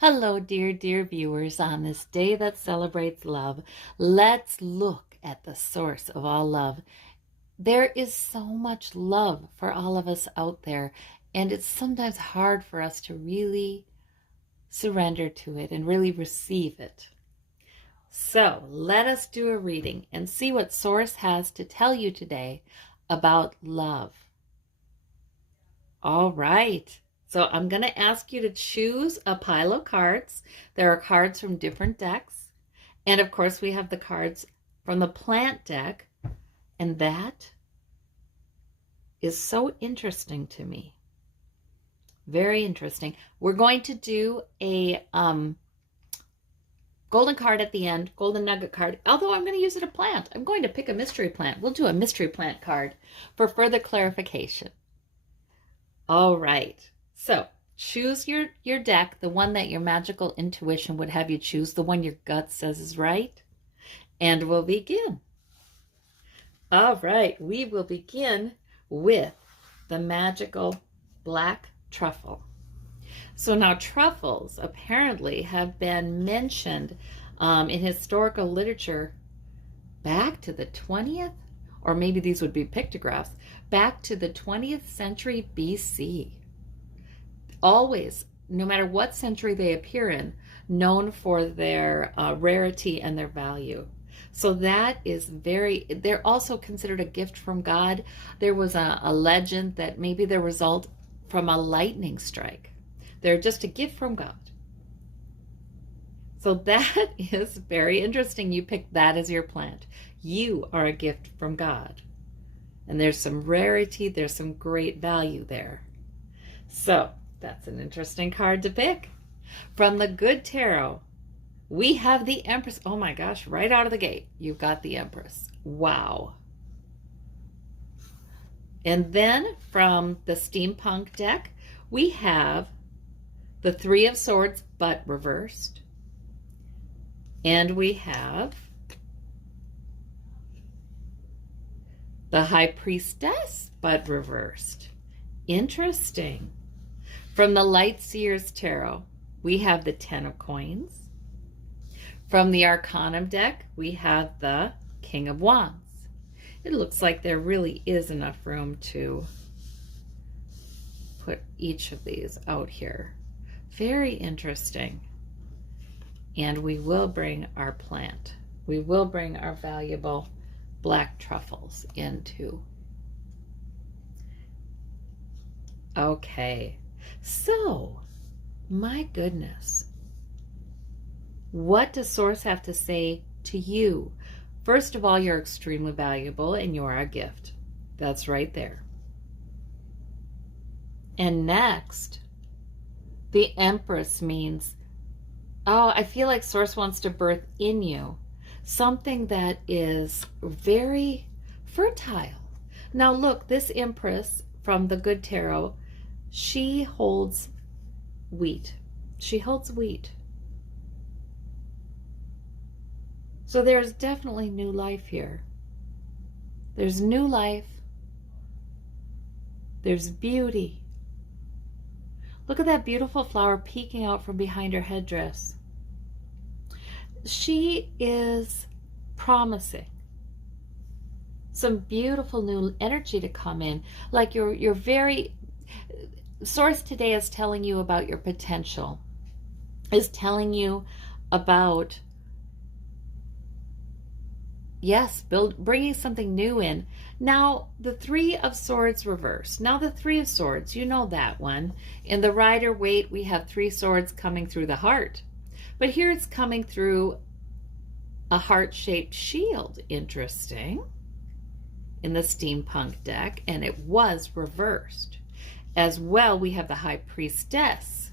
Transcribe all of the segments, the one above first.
Hello, dear viewers. On this day that celebrates love, let's look at the source of all love. There is so much love for all of us out there, and it's sometimes hard for us to really surrender to it and really receive it. So let us do a reading and see what Source has to tell you today about love. All right. So I'm going to ask you to choose a pile of cards. There are cards from different decks. And of course, we have the cards from the plant deck. And that is so interesting to me. Very interesting. We're going to do a golden card at the end, golden nugget card. Although I'm going to use it a plant. I'm going to pick a mystery plant. We'll do a mystery plant card for further clarification. All right. So choose your deck, the one that your magical intuition would have you choose, the one your gut says is right, and we'll begin. All right, we will begin with the magical black truffle. So now truffles apparently have been mentioned in historical literature back to the 20th, or maybe these would be pictographs, back to the 20th century BC. Always, no matter what century they appear in, known for their rarity and their value. So that is they're also considered a gift from God. There was a legend that maybe the result from a lightning strike. They're just a gift from God. So that is very interesting. You picked that as your plant. You are a gift from God. And there's some rarity, there's some great value there. So that's an interesting card to pick. From the Good Tarot, we have the Empress. Oh my gosh, right out of the gate, you've got the Empress. Wow. And then from the Steampunk deck, we have the Three of Swords, but reversed. And we have the High Priestess, but reversed. Interesting. From the Light Seers Tarot, we have the Ten of Coins. From the Arcanum deck, we have the King of Wands. It looks like there really is enough room to put each of these out here. Very interesting. And we will bring our plant. We will bring our valuable black truffles into. Okay. So, my goodness, what does Source have to say to you? First of all, you're extremely valuable and you're a gift. That's right there. And next, the Empress means, oh, I feel like Source wants to birth in you something that is very fertile. Now look, this Empress from the Good Tarot, she holds wheat. She holds wheat. So there's definitely new life here. There's new life. There's beauty. Look at that beautiful flower peeking out from behind her headdress. She is promising some beautiful new energy to come in. Like you're very... Source today is telling you about your potential, is telling you about, yes, bringing something new in. Now, the Three of Swords reverse. Now, the Three of Swords, you know that one. In the Rider-Waite, we have three swords coming through the heart. But here it's coming through a heart-shaped shield. Interesting. In the Steampunk deck, and it was reversed. As well, we have the High Priestess,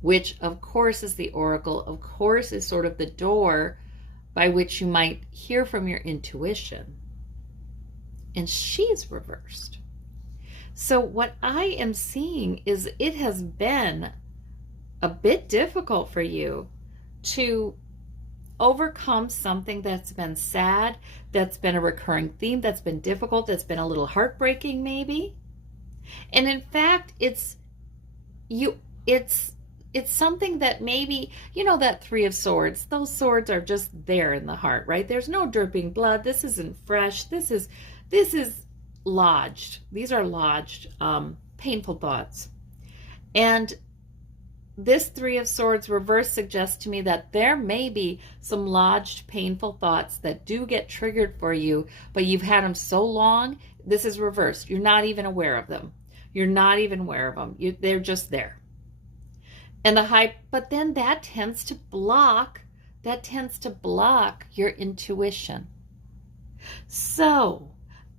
which of course is the oracle, of course is sort of the door by which you might hear from your intuition. And she's reversed. So what I am seeing is it has been a bit difficult for you to overcome something that's been sad, that's been a recurring theme, that's been difficult, that's been a little heartbreaking maybe. And in fact, it's it's something that maybe, you know, that Three of Swords, those swords are just there in the heart, right? There's no dripping blood. This isn't fresh. This is lodged. These are lodged, painful thoughts. And this Three of Swords reverse suggests to me that there may be some lodged painful thoughts that do get triggered for you, but you've had them so long. This is reversed. You're not even aware of them. You're not even aware of them. They're just there. And but then that tends to block your intuition. So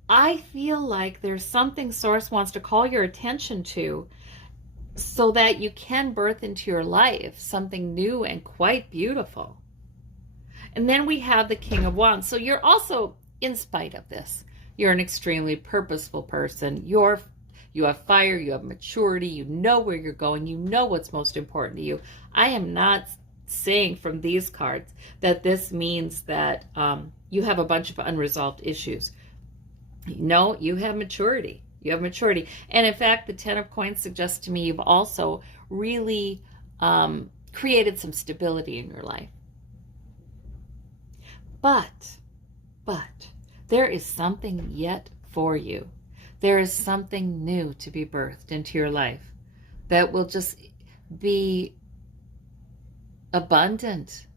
I feel like there's something Source wants to call your attention to so that you can birth into your life something new and quite beautiful. And then we have the King of Wands. So you're also, in spite of this, you're an extremely purposeful person. You have fire, you have maturity, you know where you're going, you know what's most important to you. I am not saying from these cards that this means that you have a bunch of unresolved issues. No, you have maturity. You have maturity. And in fact, the Ten of Coins suggests to me you've also really created some stability in your life. But there is something yet for you. There is something new to be birthed into your life that will just be abundant,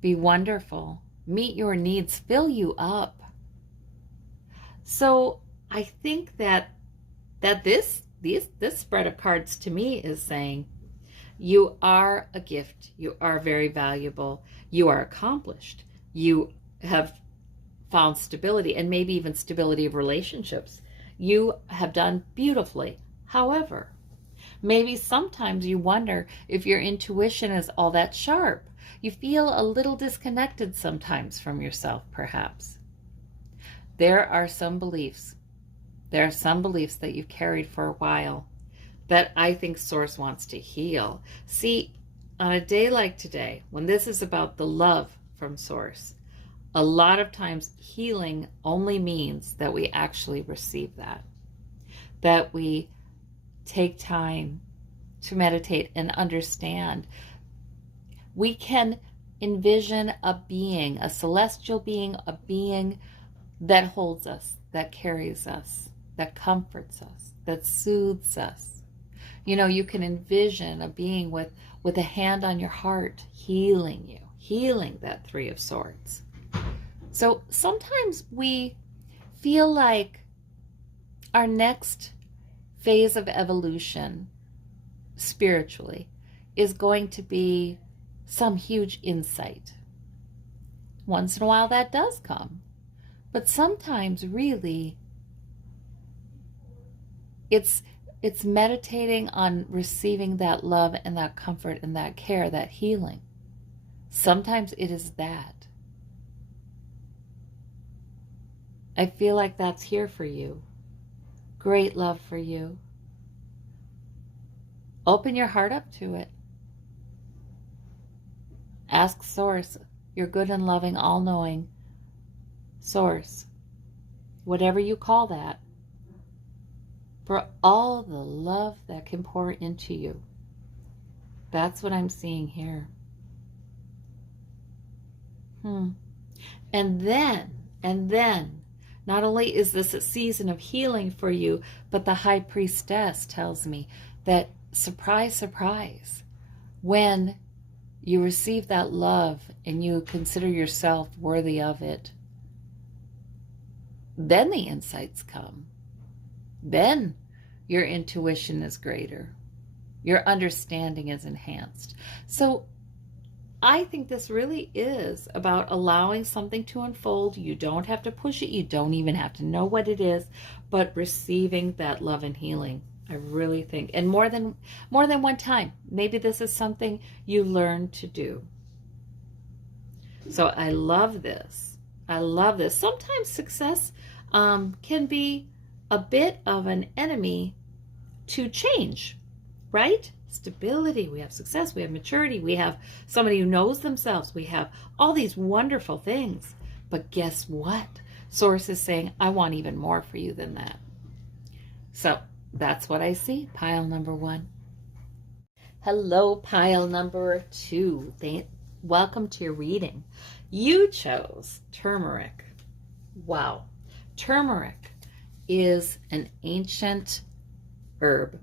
be wonderful, meet your needs, fill you up. So I think that this spread of cards to me is saying you are a gift. You are very valuable. You are accomplished. You have found stability, and maybe even stability of relationships. You have done beautifully. However, maybe sometimes you wonder if your intuition is all that sharp. You feel a little disconnected sometimes from yourself, perhaps. There are some beliefs that you've carried for a while that I think Source wants to heal. See, on a day like today, when this is about the love from Source, a lot of times healing only means that we actually receive that we take time to meditate and understand. We can envision a being, a celestial being, a being that holds us, that carries us, that comforts us, that soothes us. You know, you can envision a being with a hand on your heart, healing you, healing that Three of Swords. So sometimes we feel like our next phase of evolution spiritually is going to be some huge insight. Once in a while that does come. But sometimes really it's meditating on receiving that love and that comfort and that care, that healing. Sometimes it is that. I feel like that's here for you. Great love for you. Open your heart up to it. Ask Source, your good and loving, all-knowing Source, whatever you call that, for all the love that can pour into you. That's what I'm seeing here. And then, not only is this a season of healing for you, but the High Priestess tells me that, surprise, surprise, when you receive that love and you consider yourself worthy of it, then the insights come. Then your intuition is greater. Your understanding is enhanced. So I think this really is about allowing something to unfold. You don't have to push it. You don't even have to know what it is, but receiving that love and healing. I really think, and more than one time. Maybe this is something you learn to do. So I love this. I love this. Sometimes success can be a bit of an enemy to change, right? Stability, we have success, we have maturity, we have somebody who knows themselves, we have all these wonderful things. But guess what? Source is saying, I want even more for you than that. So that's what I see, pile number one. Hello, pile number 2. Welcome to your reading. You chose turmeric. Wow. Turmeric is an ancient herb.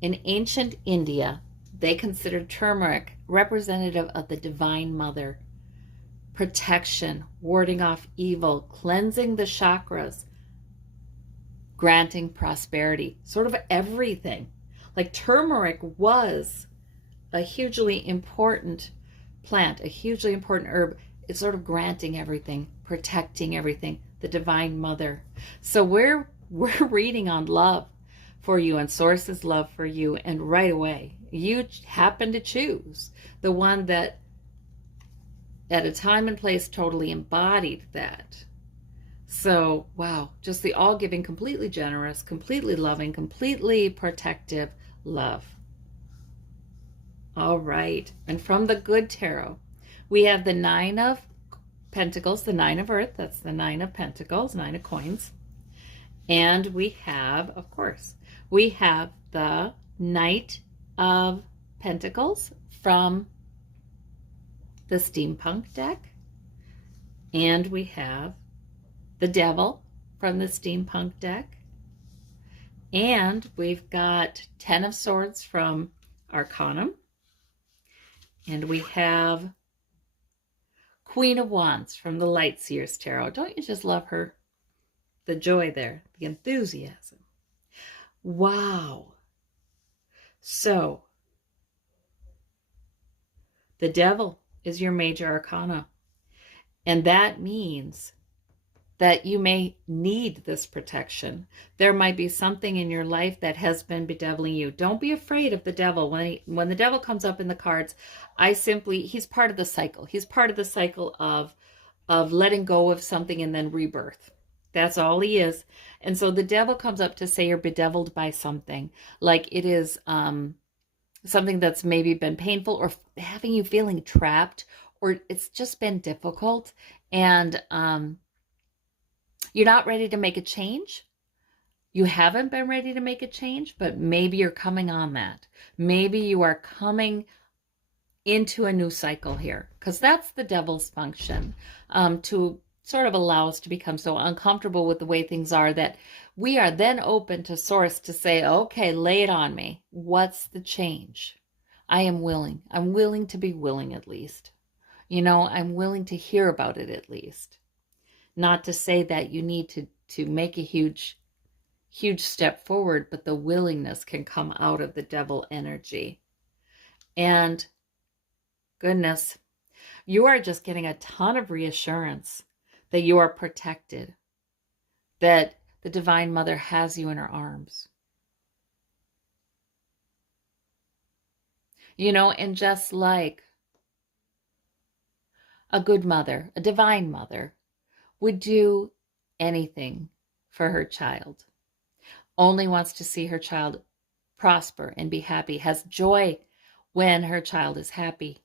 In ancient India, they considered turmeric representative of the Divine Mother, protection, warding off evil, cleansing the chakras, granting prosperity, sort of everything. Like turmeric was a hugely important plant, a hugely important herb. It's sort of granting everything, protecting everything, the Divine Mother. So we're reading on love for you and Source's love for you, and right away you happen to choose the one that at a time and place totally embodied that. So wow, just the all giving, completely generous, completely loving, completely protective love. All right, and from the Good Tarot, we have the Nine of Pentacles, the Nine of Earth, that's the Nine of Pentacles, Nine of Coins. And we have, of course, we have the Knight of Pentacles from the Steampunk deck. And we have the Devil from the Steampunk deck. And we've got Ten of Swords from Arcanum. And we have Queen of Wands from the Lightseers Tarot. Don't you just love her? The joy there, the enthusiasm. Wow. So, the Devil is your major arcana. And that means that you may need this protection. There might be something in your life that has been bedeviling you. Don't be afraid of the devil. When the devil comes up in the cards, he's part of the cycle. He's part of the cycle of letting go of something and then rebirth. That's all he is. And so the devil comes up to say you're bedeviled by something, like it is something that's maybe been painful or having you feeling trapped, or it's just been difficult, and you're not ready to make a change. You haven't been ready to make a change, but maybe you're coming on that. Maybe you are coming into a new cycle here, because that's the devil's function, to sort of allow us to become so uncomfortable with the way things are that we are then open to Source to say, okay, lay it on me. What's the change? I am willing. I'm willing to be willing, at least. I'm willing to hear about it, at least. Not to say that you need to make a huge step forward, but the willingness can come out of the devil energy. And goodness, you are just getting a ton of reassurance that you are protected, that the Divine Mother has you in her arms. And just like a good mother, a divine mother, would do anything for her child, only wants to see her child prosper and be happy, has joy when her child is happy,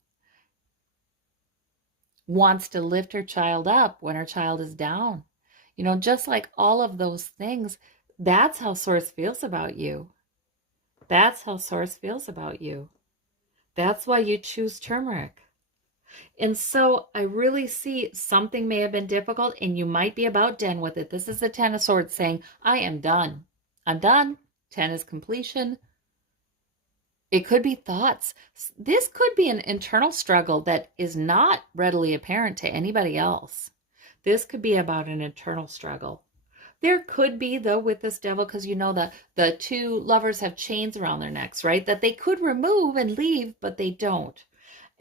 wants to lift her child up when her child is down. Just like all of those things, that's how Source feels about you. That's how Source feels about you. That's why you choose turmeric. And so I really see something may have been difficult, and you might be about done with it. This is the Ten of Swords saying, I am done. I'm done. 10 is completion. It could be thoughts. This could be an internal struggle that is not readily apparent to anybody else. This could be about an internal struggle. There could be, though, with this devil, because the two lovers have chains around their necks, right? That they could remove and leave, but they don't.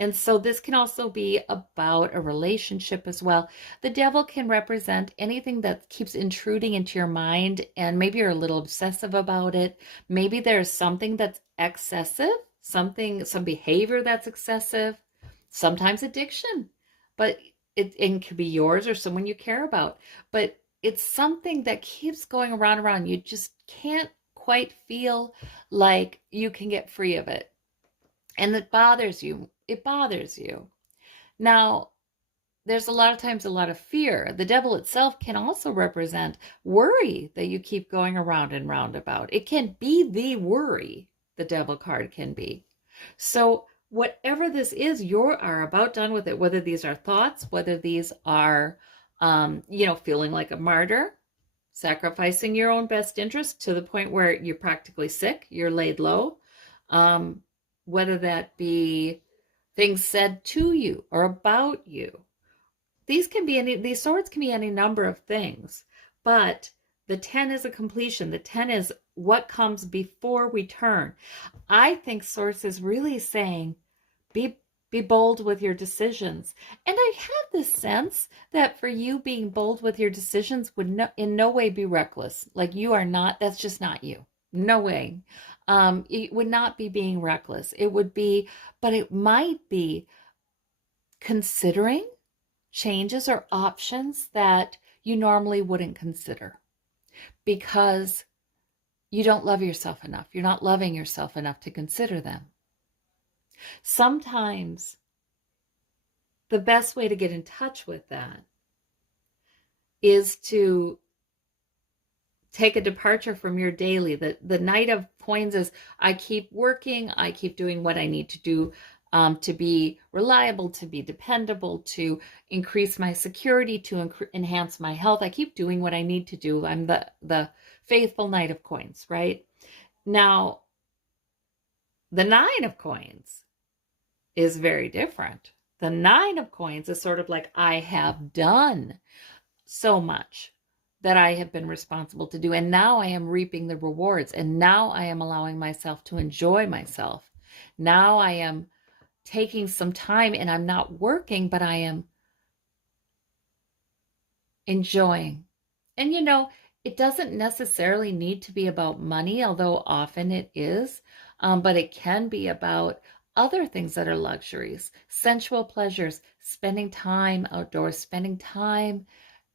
And so this can also be about a relationship as well. The devil can represent anything that keeps intruding into your mind, and maybe you're a little obsessive about it. Maybe there's something that's excessive, some behavior that's excessive, sometimes addiction, but it could be yours or someone you care about. But it's something that keeps going around. You just can't quite feel like you can get free of it. And it bothers you. It bothers you. Now, there's a lot of times a lot of fear. The devil itself can also represent worry that you keep going around and round about. It can be the worry, the devil card can be. So whatever this is, you are about done with it, whether these are thoughts, whether these are, feeling like a martyr, sacrificing your own best interest to the point where you're practically sick, you're laid low, um, whether that be things said to you or about you. These swords can be any number of things, but the 10 is a completion. The 10 is what comes before we turn. I think Source is really saying, be bold with your decisions. And I have this sense that for you, being bold with your decisions would in no way be reckless. Like, you are not, that's just not you. No way. It would not be being reckless. It would be, but it might be considering changes or options that you normally wouldn't consider because you don't love yourself enough. You're not loving yourself enough to consider them. Sometimes the best way to get in touch with that is to take a departure from your daily. The Knight of Coins is, I keep working, I keep doing what I need to do to be reliable, to be dependable, to increase my security, to enhance my health. I keep doing what I need to do. I'm the faithful Knight of Coins, right? Now, the Nine of Coins is very different. The Nine of Coins is sort of like, I have done so much that I have been responsible to do, and now I am reaping the rewards, and now I am allowing myself to enjoy myself. Now I am taking some time, and I'm not working, but I am enjoying. And it doesn't necessarily need to be about money, although often it is, but it can be about other things that are luxuries, sensual pleasures, spending time outdoors, spending time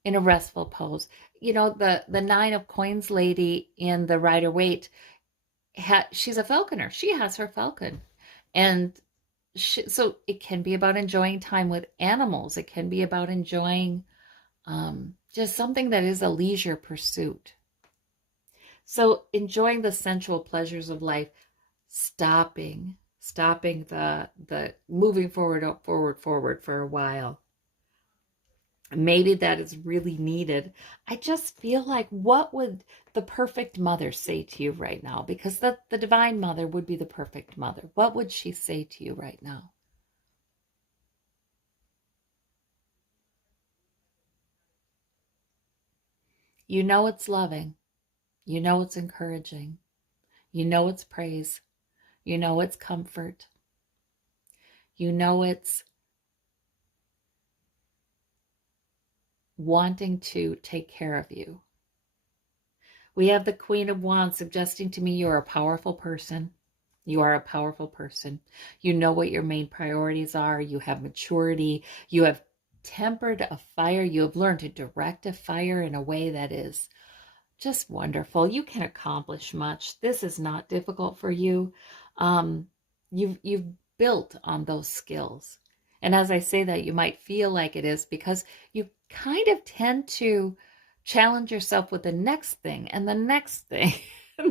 in a restful pose. The Nine of Coins lady in the Rider-Waite, she's a falconer. She has her falcon. And so it can be about enjoying time with animals. It can be about enjoying just something that is a leisure pursuit. So enjoying the sensual pleasures of life, stopping the moving forward for a while. Maybe that is really needed. I just feel like, what would the perfect mother say to you right now? Because the divine mother would be the perfect mother. What would she say to you right now? You know it's loving. You know it's encouraging. You know it's praise. You know it's comfort. You know it's wanting to take care of you. We have the Queen of Wands suggesting to me, you're a powerful person. You are a powerful person. You know what your main priorities are. You have maturity. You have tempered a fire. You have learned to direct a fire in a way that is just wonderful. You can accomplish much. This is not difficult for you. You've built on those skills. And as I say that, you might feel like it is because you kind of tend to challenge yourself with the next thing and the next thing,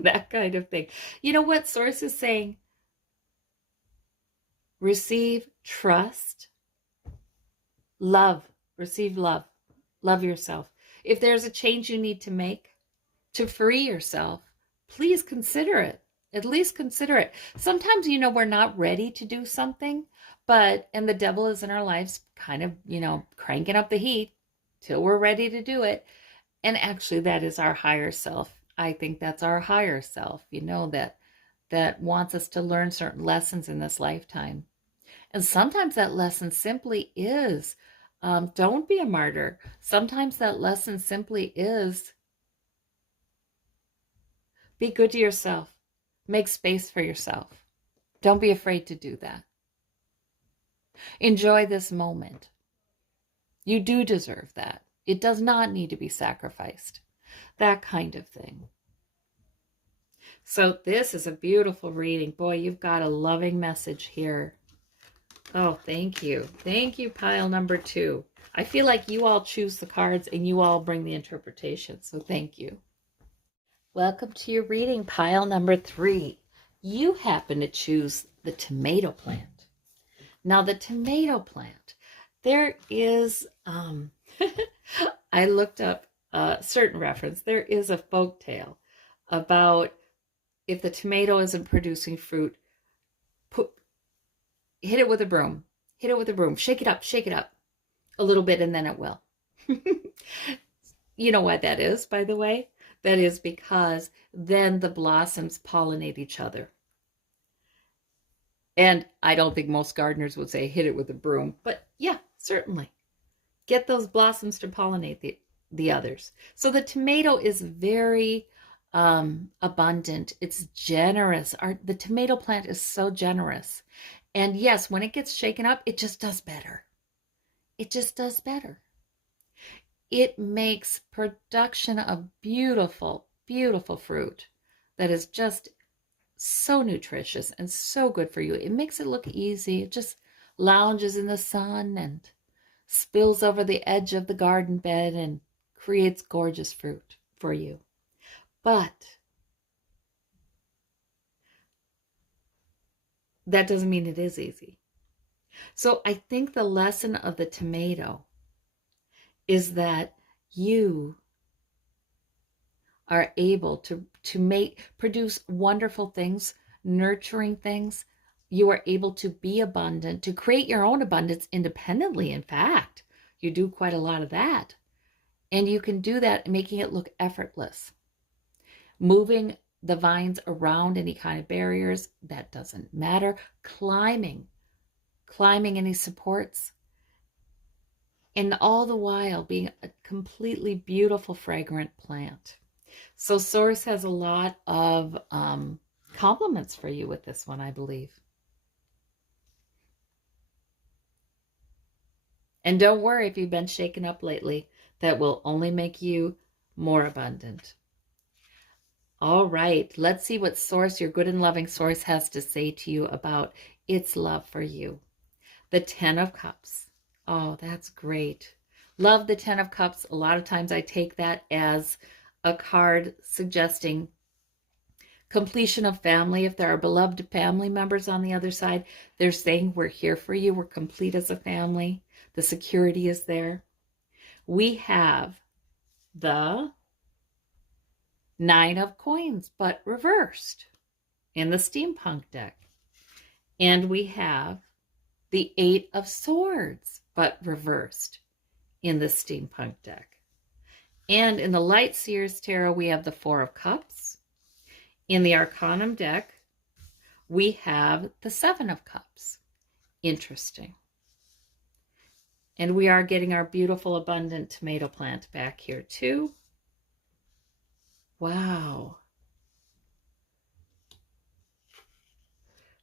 that kind of thing. You know what Source is saying? Receive trust, love, receive love, love yourself. If there's a change you need to make to free yourself, please consider it. At least consider it. Sometimes, we're not ready to do something, and the devil is in our lives kind of, cranking up the heat till we're ready to do it. And actually, that is our higher self. I think that's our higher self, that wants us to learn certain lessons in this lifetime. And sometimes that lesson simply is, don't be a martyr. Sometimes that lesson simply is, be good to yourself. Make space for yourself. Don't be afraid to do that. Enjoy this moment. You do deserve that. It does not need to be sacrificed. That kind of thing. So this is a beautiful reading. Boy, you've got a loving message here. Oh, thank you. Thank you, pile number 2. I feel like you all choose the cards and you all bring the interpretation. So thank you. Welcome to your reading, pile number 3. You happen to choose the tomato plant. Now, the tomato plant, there is, I looked up a certain reference. There is a folk tale about if the tomato isn't producing fruit, hit it with a broom. Hit it with a broom. Shake it up a little bit, and then it will. You know why that is, by the way? That is because then the blossoms pollinate each other. And I don't think most gardeners would say hit it with a broom, but yeah, certainly. Get those blossoms to pollinate the others. So the tomato is very abundant. It's generous. The tomato plant is so generous. And yes, when it gets shaken up, it just does better. It just does better. It makes production of beautiful, beautiful fruit that is just so nutritious and so good for you. It makes it look easy. It just lounges in the sun and spills over the edge of the garden bed and creates gorgeous fruit for you. But that doesn't mean it is easy. So I think the lesson of the tomato is that you are able to produce wonderful things, nurturing things. You are able to be abundant, to create your own abundance independently. In fact, you do quite a lot of that. And you can do that making it look effortless. Moving the vines around any kind of barriers, that doesn't matter. Climbing any supports. And all the while being a completely beautiful, fragrant plant. So Source has a lot of compliments for you with this one, I believe. And don't worry if you've been shaken up lately. That will only make you more abundant. All right, let's see what Source, your good and loving Source, has to say to you about its love for you. The Ten of Cups. Oh, that's great. Love the Ten of Cups. A lot of times I take that as a card suggesting completion of family. If there are beloved family members on the other side, they're saying we're here for you. We're complete as a family. The security is there. We have the Nine of Coins, but reversed in the steampunk deck. And we have the Eight of Swords, but reversed in the steampunk deck. And in the Light Seers Tarot, we have the Four of Cups. In the Arcanum deck, we have the Seven of Cups. Interesting. And we are getting our beautiful, abundant tomato plant back here too. Wow.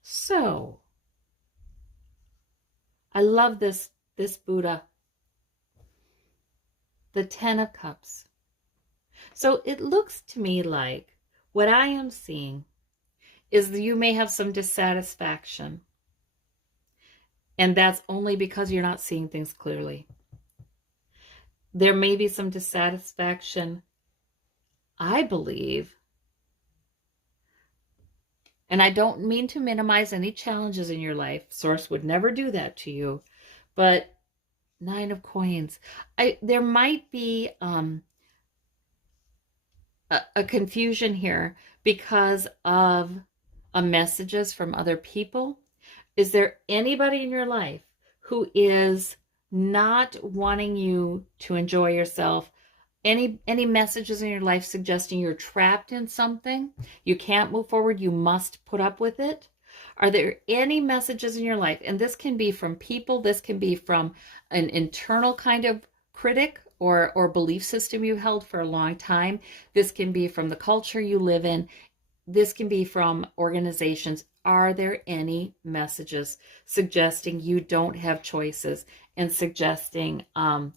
So, I love this Buddha. The Ten of Cups. So it looks to me like what I am seeing is that you may have some dissatisfaction. And that's only because you're not seeing things clearly. There may be some dissatisfaction, I believe. And I don't mean to minimize any challenges in your life. Source would never do that to you. But Nine of Coins. There might be a confusion here because of messages from other people. Is there anybody in your life who is not wanting you to enjoy yourself? Any messages in your life suggesting you're trapped in something? You can't move forward. You must put up with it. Are there any messages in your life? And this can be from people. This can be from an internal kind of critic or belief system you held for a long time. This can be from the culture you live in. This can be from organizations. Are there any messages suggesting you don't have choices and suggesting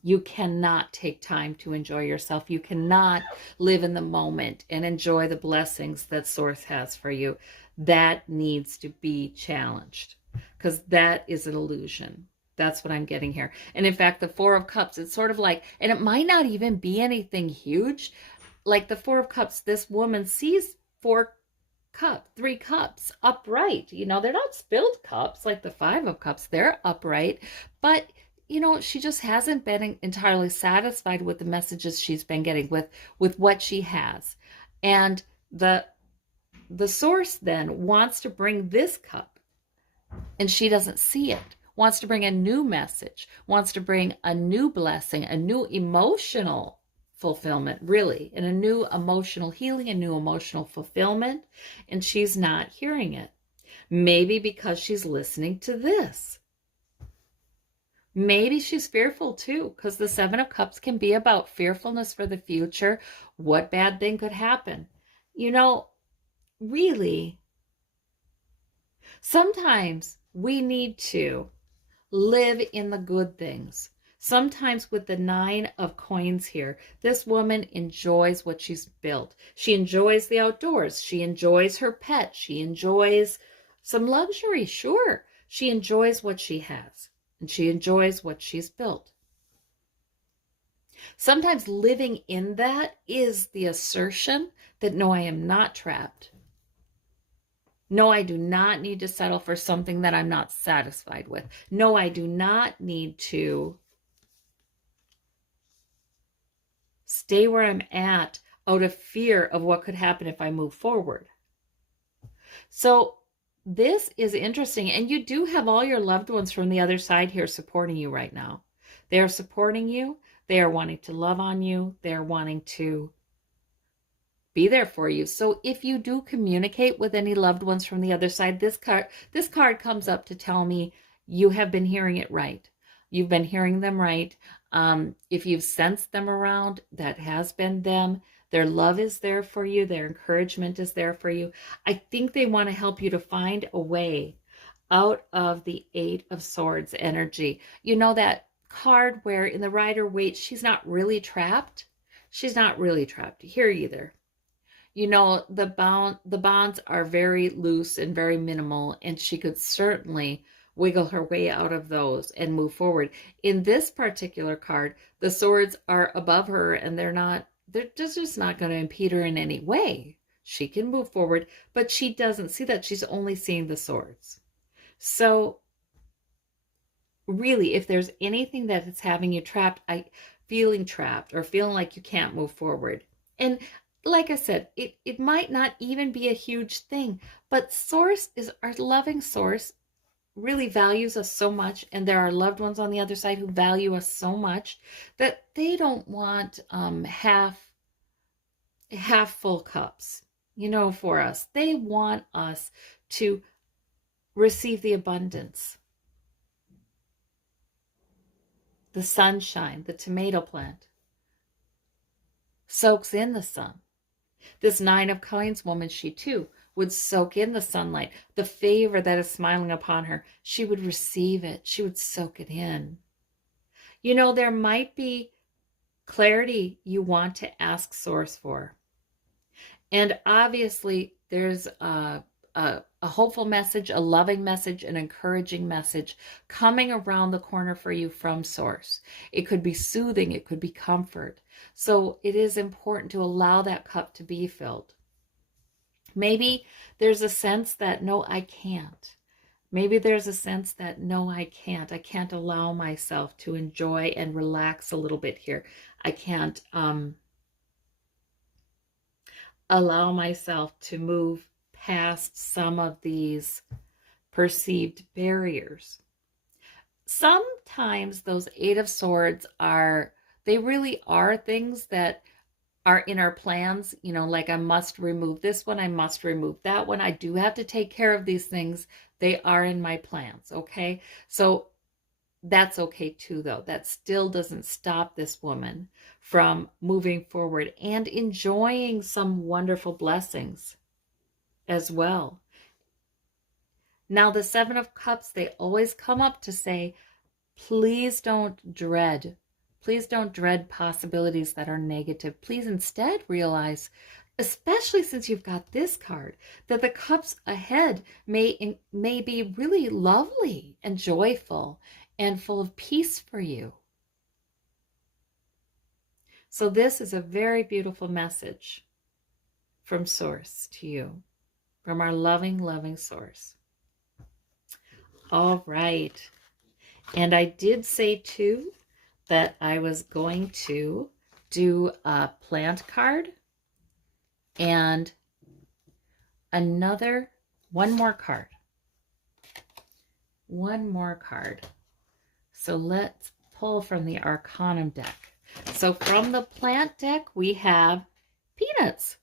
you cannot take time to enjoy yourself? You cannot live in the moment and enjoy the blessings that Source has for you. That needs to be challenged because that is an illusion. That's what I'm getting here. And in fact, the Four of Cups, it's sort of like, and it might not even be anything huge. Like the Four of Cups, this woman sees four three cups upright. You know, they're not spilled cups like the Five of Cups. They're upright, but you know, she just hasn't been entirely satisfied with the messages she's been getting with what she has. And the source then wants to bring this cup, and she doesn't see it. Wants to bring a new message, wants to bring a new blessing, a new emotional fulfillment, really, and a new emotional healing, a new emotional fulfillment, and she's not hearing it. Maybe because she's listening to this. Maybe she's fearful too, because the Seven of Cups can be about fearfulness for the future. What bad thing could happen? You know, really, sometimes we need to live in the good things. Sometimes with the Nine of Coins here, this woman enjoys what she's built. She enjoys the outdoors. She enjoys her pet. She enjoys some luxury, sure. She enjoys what she has, and she enjoys what she's built. Sometimes living in that is the assertion that, no, I am not trapped. No, I do not need to settle for something that I'm not satisfied with. No, I do not need to stay where I'm at out of fear of what could happen if I move forward. So this is interesting. And you do have all your loved ones from the other side here supporting you right now. They are supporting you. They are wanting to love on you. They're wanting to be there for you. So if you do communicate with any loved ones from the other side, this card comes up to tell me you have been hearing it right. You've been hearing them right. If you've sensed them around, that has been them. Their love is there for you. Their encouragement is there for you. I think they want to help you to find a way out of the Eight of Swords energy. You know that card where in the Rider-Waite, she's not really trapped. She's not really trapped here either. You know, the bonds are very loose and very minimal, and she could certainly wiggle her way out of those and move forward. In this particular card, the swords are above her, and they're just not going to impede her in any way. She can move forward, but she doesn't see that. She's only seeing the swords. So really, if there's anything that is having you trapped, feeling trapped or feeling like you can't move forward. And like I said, it might not even be a huge thing, but Source is our loving Source, really values us so much, and there are loved ones on the other side who value us so much that they don't want half full cups, you know, for us. They want us to receive the abundance, the sunshine. The tomato plant soaks in the sun. This Nine of Coins woman, she too would soak in the sunlight, the favor that is smiling upon her. She would receive it. She would soak it in. You know, there might be clarity you want to ask Source for. And obviously, there's a hopeful message, a loving message, an encouraging message coming around the corner for you from Source. It could be soothing. It could be comfort. So it is important to allow that cup to be filled. Maybe there's a sense that, no, I can't. Maybe there's a sense that, no, I can't. I can't allow myself to enjoy and relax a little bit here. I can't allow myself to move past some of these perceived barriers. Sometimes those Eight of Swords they really are things that are in our plans, you know, like I must remove this one, I must remove that one. I do have to take care of these things. They are in my plans, okay? So that's okay too, though. That still doesn't stop this woman from moving forward and enjoying some wonderful blessings as well. Now, the Seven of Cups, they always come up to say, please don't dread. Please don't dread possibilities that are negative. Please instead realize, especially since you've got this card, that the cups ahead may be really lovely and joyful and full of peace for you. So this is a very beautiful message from Source to you. from our loving, loving source. All right. And I did say too that I was going to do a plant card and one more card. One more card. So let's pull from the Arcanum deck. So from the plant deck, we have peanuts.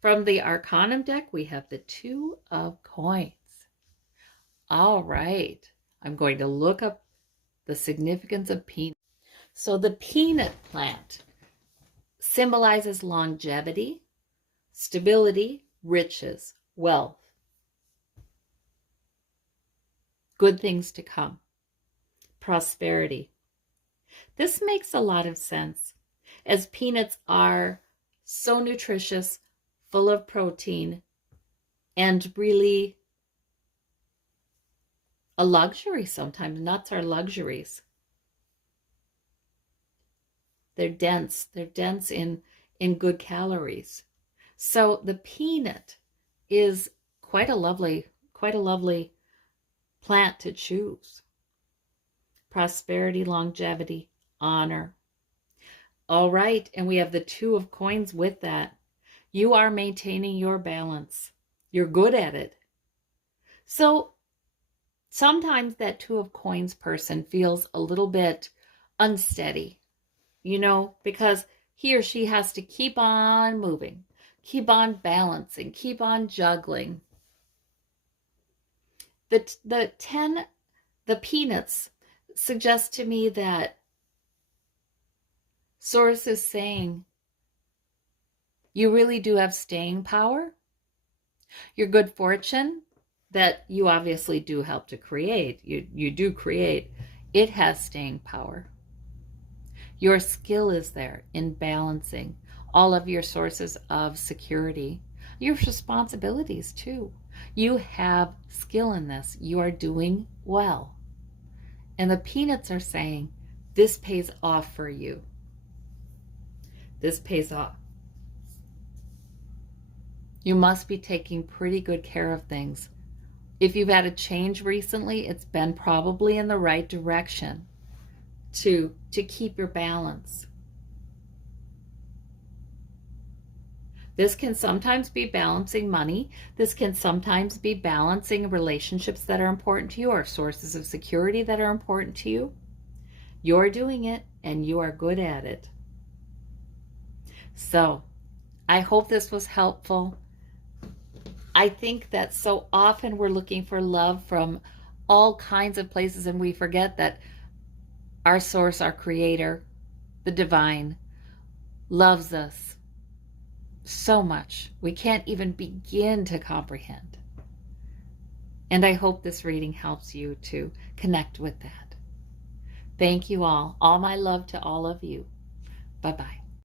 From the Arcanum deck, we have the Two of Coins. All right. I'm going to look up the significance of peanuts. So the peanut plant symbolizes longevity, stability, riches, wealth, good things to come, prosperity. This makes a lot of sense, as peanuts are so nutritious, full of protein, and really a luxury sometimes. Nuts are luxuries. They're dense. They're dense in good calories. So the peanut is quite a lovely plant to choose. Prosperity, longevity, honor. All right, and we have the Two of Coins with that. You are maintaining your balance. You're good at it. So sometimes that Two of Coins person feels a little bit unsteady, because he or she has to keep on moving, keep on balancing, keep on juggling. The peanuts suggest to me that Source is saying you really do have staying power. Your good fortune that you obviously do help to create, you do create, it has staying power. Your skill is there in balancing all of your sources of security, your responsibilities too. You have skill in this. You are doing well. And the peanuts are saying, this pays off for you. This pays off. You must be taking pretty good care of things. If you've had a change recently, it's been probably in the right direction to keep your balance. This can sometimes be balancing money. This can sometimes be balancing relationships that are important to you or sources of security that are important to you. You're doing it and you are good at it. So I hope this was helpful. I think that so often we're looking for love from all kinds of places, and we forget that our source, our creator, the divine, loves us so much. We can't even begin to comprehend. And I hope this reading helps you to connect with that. Thank you all. All my love to all of you. Bye-bye.